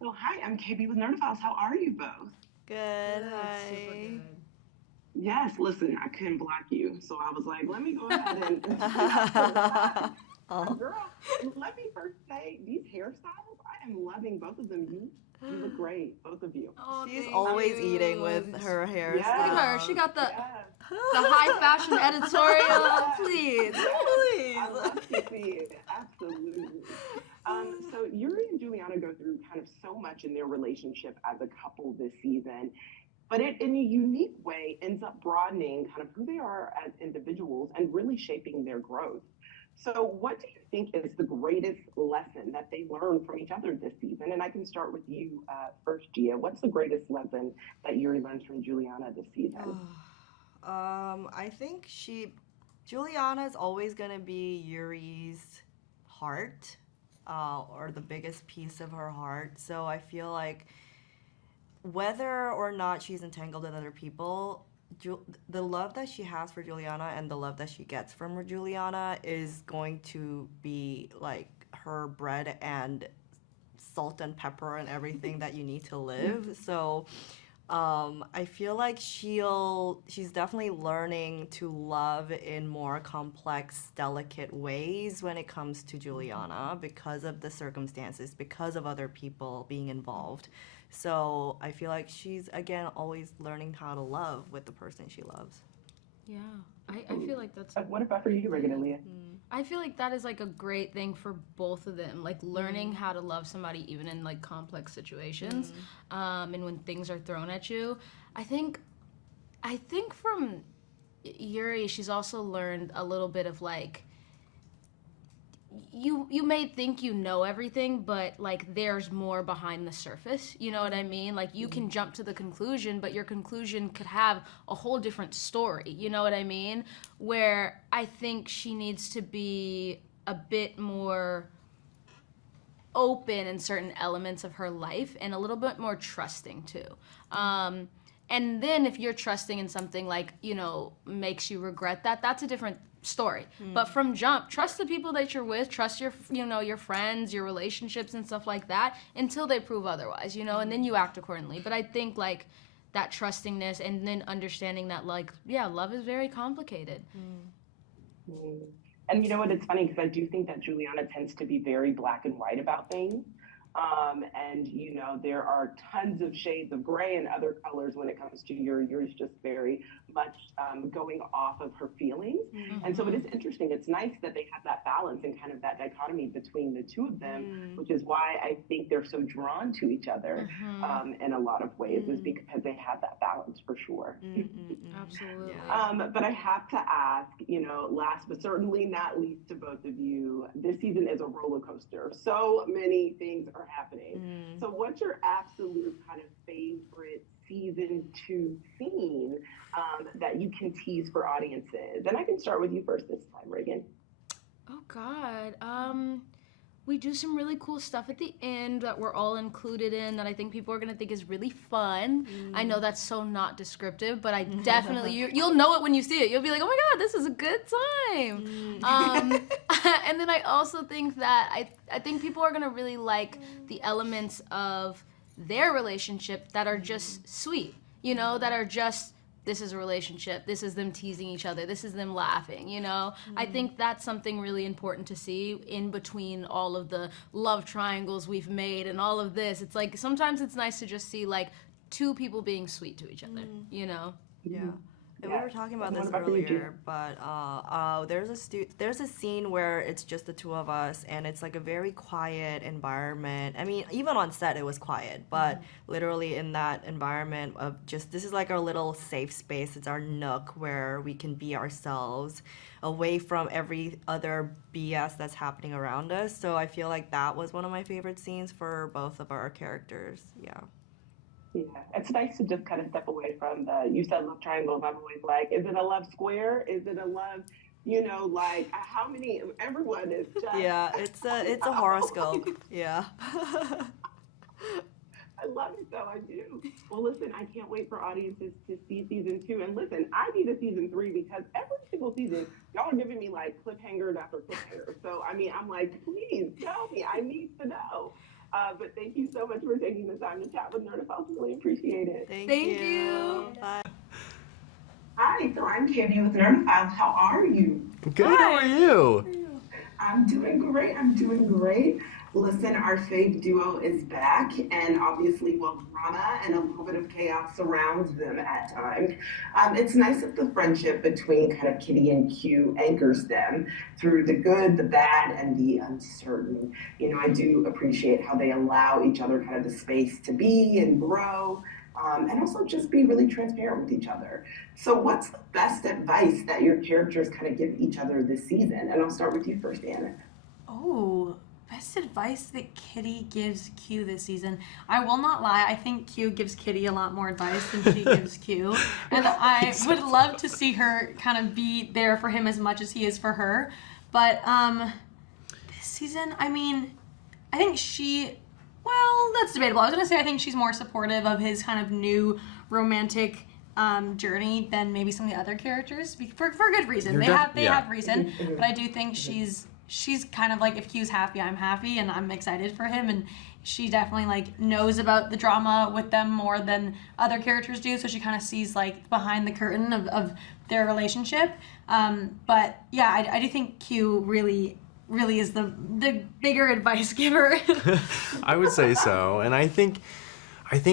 So, hi, I'm KB with Nerdophiles. How are you both? Good, Good, super hi. good. Yes, listen, I couldn't block you. So, I was like, let me go ahead and send out some love. Oh, Girl, let me first say these hairstyles, I am loving both of them. You look great, both of you. Oh, she's thank Um, always eating with you. her Look yes, at her. She hairstyles. got yes, the high fashion editorial. yes, Please. yes. I Please. love to see it. Absolutely. So Yuri and Juliana go through kind of so much in their relationship as a couple this season, but it in a unique way ends up broadening kind of who they are as individuals and really shaping their growth. So, what do you think is the greatest lesson that they learned from each other this season? And I can start with you first, Gia. What's the greatest lesson that Yuri learns from Juliana this season? I think Juliana is always gonna be Yuri's heart, or the biggest piece of her heart. So I feel like whether or not she's entangled with other people, the love that she has for Juliana and the love that she gets from Juliana is going to be like her bread and salt and pepper and everything that you need to live. So I feel like she's definitely learning to love in more complex, delicate ways when it comes to Juliana because of the circumstances, because of other people being involved. So I feel like she's again always learning how to love with the person she loves. Yeah, I feel like that's a What about for you, great Reagan and thing. Leah? I feel like that is like a great thing for both of them, like learning how to love somebody even in like complex situations, and when things are thrown at you. I think, I think from Yuri, she's also learned a little bit of like you may think you know everything, but like there's more behind the surface, you know what I mean? Like you can jump to the conclusion, but your conclusion could have a whole different story, you know what I mean? Where I think she needs to be a bit more open in certain elements of her life and a little bit more trusting too. And then if you're trusting in something like, you know, makes you regret that, that's a different story. But from jump, trust the people that you're with, trust your, you know, your friends, your relationships and stuff like that until they prove otherwise, you know, and then you act accordingly. But I think like that trustingness and then understanding that like, yeah, love is very complicated. Mm. And you know what? It's funny because I do think that Juliana tends to be very black and white about things. And you know, there are tons of shades of gray and other colors when it comes to yours just very much going off of her feelings. And so it is interesting. It's nice that they have that balance and kind of that dichotomy between the two of them, which is why I think they're so drawn to each other in a lot of ways, is because they have that balance for sure. Absolutely. But I have to ask, you know, last but certainly not least to both of you, this season is a roller coaster. So many things are happening. So, what's your absolute kind of favorite season 2 scene that you can tease for audiences? And I can start with you first this time, Reagan. Oh God. We do some really cool stuff at the end that we're all included in that I think people are gonna think is really fun. I know that's so not descriptive, but I definitely you'll know it when you see it. You'll be like, oh my God, this is a good time. And then I also think that I think people are gonna really like the elements of their relationship that are just sweet. You know, that are just this is a relationship, this is them teasing each other, this is them laughing, you know. I think that's something really important to see in between all of the love triangles we've made and all of this. It's like sometimes it's nice to just see like two people being sweet to each other, you know. Yeah. And we were Yes. talking about And what this about for you, Gia? earlier, but there's a scene where it's just the two of us, and it's like a very quiet environment. I mean, even on set it was quiet, but literally in that environment of just this is like our little safe space. It's our nook where we can be ourselves, away from every other BS that's happening around us. So I feel like that was one of my favorite scenes for both of our characters. Yeah. Yeah, it's nice to just kind of step away from you said love triangles. I'm always like, is it a love square? Is it a love, like how many, everyone is just, Yeah, it's a I'm horoscope. always, Yeah. I love it though, I do. Well, listen, I can't wait for audiences to see season 2. And listen, I need a season 3 because every single season, y'all are giving me like cliffhangers after cliffhangers. So, I mean, I'm like, please tell me, I need to know. But thank you so much for taking the time to chat with Nerdifiles. Really appreciate it. Thank you. Bye. Hi, so I'm Candy with Nerdifiles. How are you? Good, how are you? I'm doing great. I'm doing great. Listen, our fave duo is back, and obviously, well, drama and a little bit of chaos surrounds them at times. It's nice that the friendship between kind of Kitty and Q anchors them through the good, the bad, and the uncertain. You know, I do appreciate how they allow each other kind of the space to be and grow. And also just be really transparent with each other. So, what's the best advice that your characters kind of give each other this season? And I'll start with you first, Anna. Oh, best advice that Kitty gives Q this season. I will not lie, I think Q gives Kitty a lot more advice than Kitty gives Q. And I would love to see her kind of be there for him as much as he is for her. But this season, I mean, I think well, that's debatable. I was going to say I think she's more supportive of his kind of new romantic journey than maybe some of the other characters for good reason. They have reason, but I do think she's kind of like, if Q's happy, I'm happy, and I'm excited for him, and she definitely like knows about the drama with them more than other characters do, so she kind of sees like behind the curtain of their relationship. But yeah, I do think Q really is the bigger advice giver. I would say so, and I think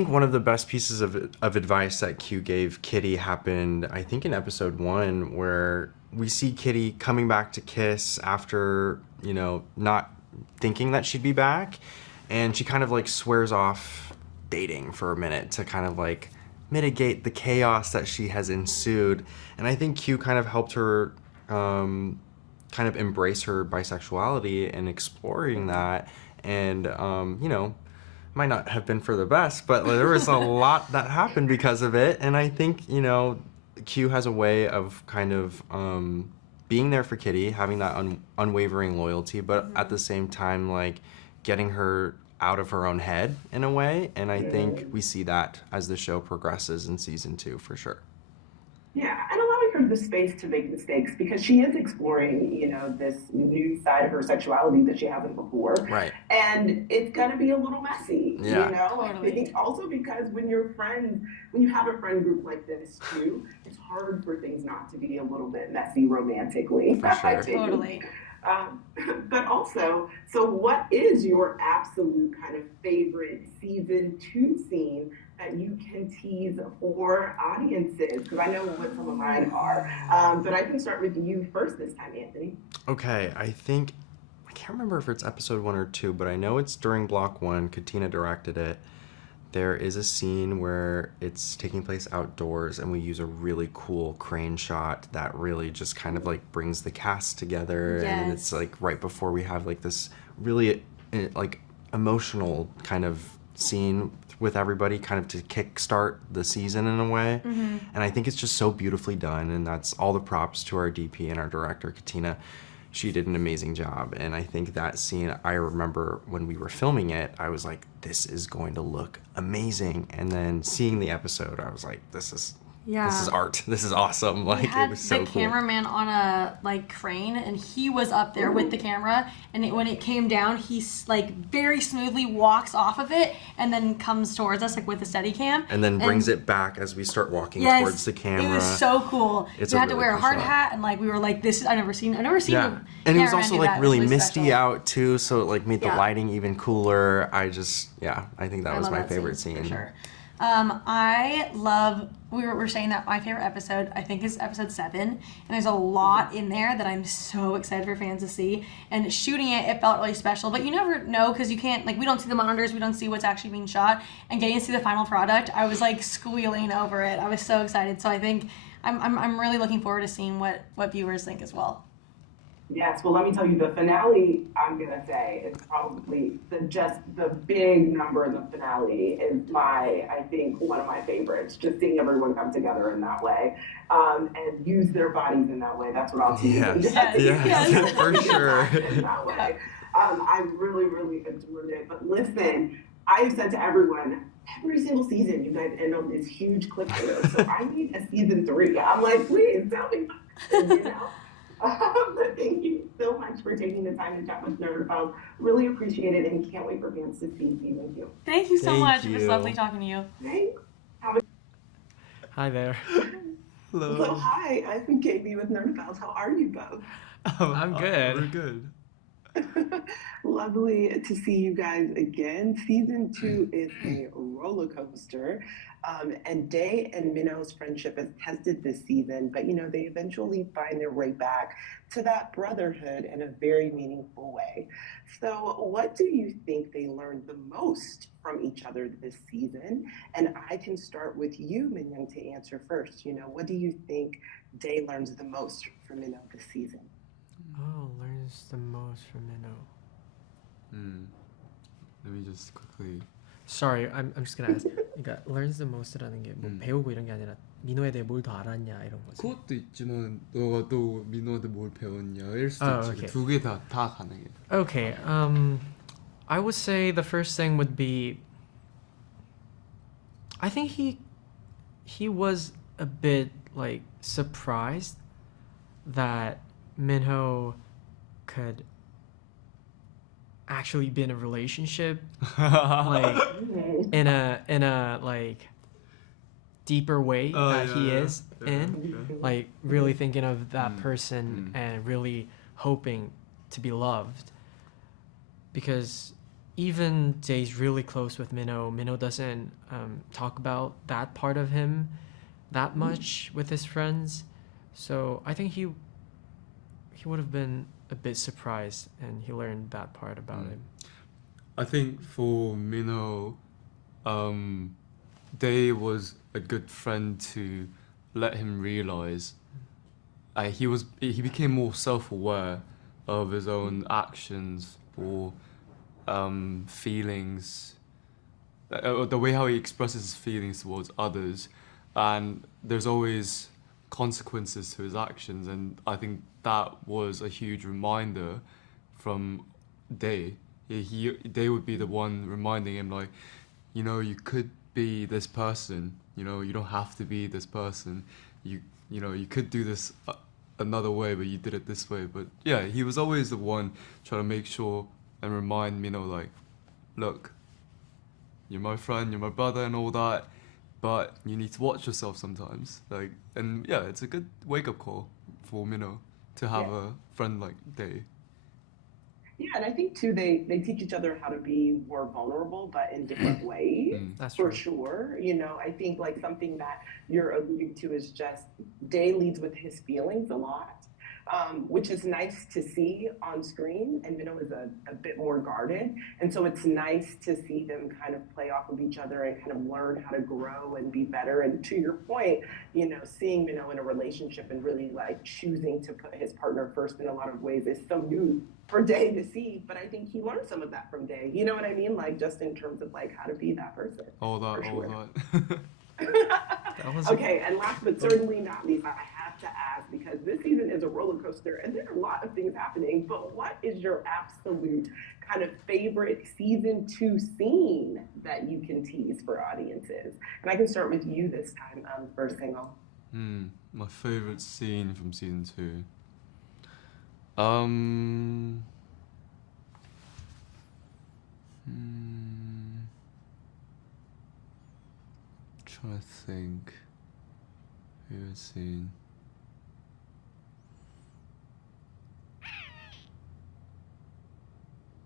one of the best pieces of advice that Q gave Kitty happened, I think, in episode 1, where we see Kitty coming back to Kiss after, you know, not thinking that she'd be back, and she kind of like swears off dating for a minute to kind of like mitigate the chaos that she has ensued. And I think Q kind of helped her kind of embrace her bisexuality and exploring that, and you know, might not have been for the best, but there was a lot that happened because of it. And I think, you know, Q has a way of kind of being there for Kitty, having that unwavering loyalty, but at the same time, like, getting her out of her own head in a way. And I think we see that as the show progresses in season 2 for sure. Yeah, and allowing her the space to make mistakes, because she is exploring, you know, this new side of her sexuality that she hasn't before. Right. And it's going to be a little messy, Yeah. you know? Totally. I think also because when you have a friend group like this too, it's hard for things not to be a little bit messy romantically. For sure. I think. Totally. But also, so what is your absolute kind of favorite season 2 scene that you can tease for audiences? Because I know what some of mine are. But I can start with you first this time, Anthony. Okay, I can't remember if it's episode 1 or 2, but I know it's during block 1. Katina directed it. There is a scene where it's taking place outdoors, and we use a really cool crane shot that really just kind of like brings the cast together. Yes. And it's like right before we have like this really like emotional kind of scene with everybody, kind of to kickstart the season in a way. Mm-hmm. And I think it's just so beautifully done, and that's all the props to our DP and our director, Katina. She did an amazing job, and I think that scene, I remember when we were filming it, I was like, this is going to look amazing. And then seeing the episode, I was like, this is art. This is awesome. Like, We had it was so the cool. cameraman on a like crane, and he was up there with the camera, and when it came down, he like very smoothly walks off of it and then comes towards us like with a steady cam, And then brings it back as we start walking yes, towards the camera. It was so cool. It's we a had to really wear a cool hard shot. hat, and like we were like, this is, I've never seen Yeah, a and it was cameraman also do like that. It was really misty special. out too, so it like made the Yeah. lighting even cooler. I think that I was love my that favorite scene, scene. for sure. We were saying that my favorite episode, I think, is episode 7, and there's a lot in there that I'm so excited for fans to see. And shooting it felt really special, but you never know, because you can't, like, we don't see the monitors, we don't see what's actually being shot, and getting to see the final product, I was like squealing over it. I was so excited. So I think I'm really looking forward to seeing what viewers think as well. Yes, well, let me tell you, the finale, I'm going to say, is probably the big number in the finale is I think, one of my favorites, just seeing everyone come together in that way, and use their bodies in that way. That's what I'll see. Yes. Yes. For sure. In that way. I really, really adored it. But listen, I have said to everyone, every single season, you guys end on this huge cliffhanger. So I need a season 3. I'm like, please tell me, you know? But thank you so much for taking the time to chat with Nerd. Really appreciate it and can't wait for fans to see season two. Thank you so Thank much. It was you. lovely talking to you. Thanks. Hi there. So hi, I'm Katie with Nerd Pals. How are you both? I'm good. We're good. Lovely to see you guys again. Season two is a roller coaster. And Day and Minnow's friendship is tested this season, but they eventually find their way back to that brotherhood in a very meaningful way. So, what do you think they learned the most from each other this season? And I can start with you, Minyoung, to answer first. What do you think Day learns the most from Minnow this season? Oh, learns the most from Minnow. Let me just quickly. Sorry, I'm just gonna ask. 그러니까 learns the most라는 게 뭐 배우고 이런 게 아니라 민호에 대해 뭘 더 알았냐 이런 거지. 그것도 있지만 너가 또 민호한테 뭘 배웠냐일 수도 Oh, 있지. okay. 두 개 다 가능해. Okay, I would say the first thing would be I think he was a bit like surprised that Minho could actually be in a relationship like in a like deeper way that he is in, like really thinking of that person and really hoping to be loved, because even Jay's really close with Minho doesn't talk about that part of him that much with his friends, so I think he would have been a bit surprised and he learned that part about him. I think for Minho, Day was a good friend to let him realize. He became more self-aware of his own actions or feelings, the way how he expresses his feelings towards others, and there's always consequences to his actions, and I think that was a huge reminder from Day. Day would be the one reminding him, like, you could be this person, you don't have to be this person, you could do this another way, but you did it this way. But yeah, he was always the one trying to make sure and remind Minho, like, look, you're my friend, you're my brother and all that, but you need to watch yourself sometimes. Like, and yeah, it's a good wake-up call for Minho to have a friend like Day. Yeah, and I think too they teach each other how to be more vulnerable, but in different ways. That's For true. sure. I think like something that you're alluding to is just Day leads with his feelings a lot. Which is nice to see on screen, and Minho is a bit more guarded, and so it's nice to see them kind of play off of each other and kind of learn how to grow and be better. And to your point, seeing Minho in a relationship and really like choosing to put his partner first in a lot of ways is so new for Day to see, but I think he learned some of that from Day. You know what I mean? Like just in terms of like how to be that person. All that. That was Okay, and last but certainly not least, I have to ask, because this season is a roller coaster and there are a lot of things happening, but what is your absolute kind of favorite season 2 scene that you can tease for audiences? And I can start with you this time, first single. My favorite scene from season 2. Trying to think. Favorite scene.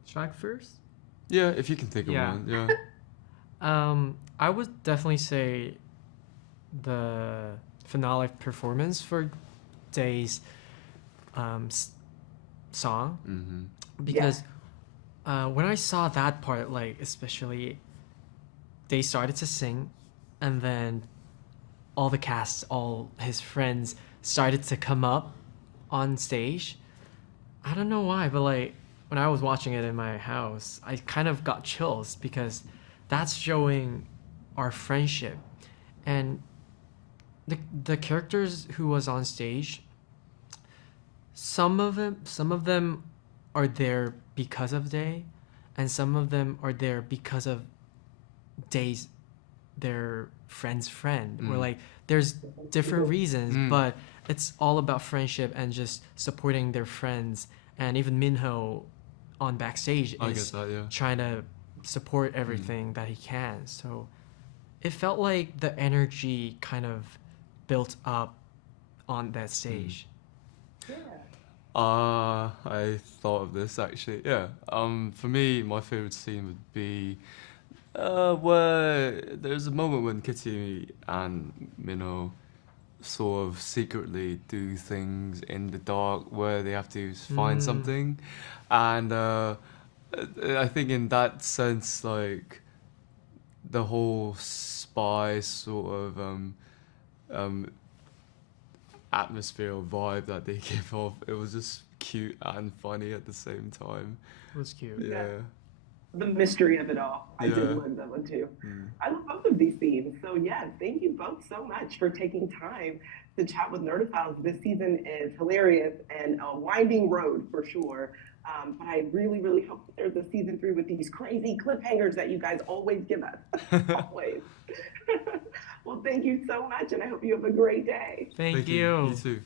Track first? Yeah, if you can think of Yeah. one. Yeah. I would definitely say the finale performance for Day's song, because when I saw that part, like especially they started to sing, and then all the cast, all his friends started to come up on stage. I don't know why, but like when I was watching it in my house, I kind of got chills because that's showing our friendship. And the characters who was on stage, some of them are there because of Day, and some of them are there because of Day's their friend's friend. Where like there's different reasons, but it's all about friendship and just supporting their friends. And even Minho on backstage I get is that, yeah. trying to support everything that he can. So it felt like the energy kind of built up on that stage. Yeah. I thought of this actually. Yeah. For me, my favorite scene would be where there's a moment when Kitty and Minho sort of secretly do things in the dark where they have to find something, and I think in that sense, like the whole spy sort of atmosphere or vibe that they give off, it was just cute and funny at the same time. It was cute. Yeah. The mystery of it all. I Yeah. did love that one too. I love both of these scenes. So yes, thank you both so much for taking time to chat with Nerdophiles. This season is hilarious and a winding road for sure. But I really, really hope that there's a season 3 with these crazy cliffhangers that you guys always give us. Always. Well, thank you so much, and I hope you have a great day. Thank You you. too.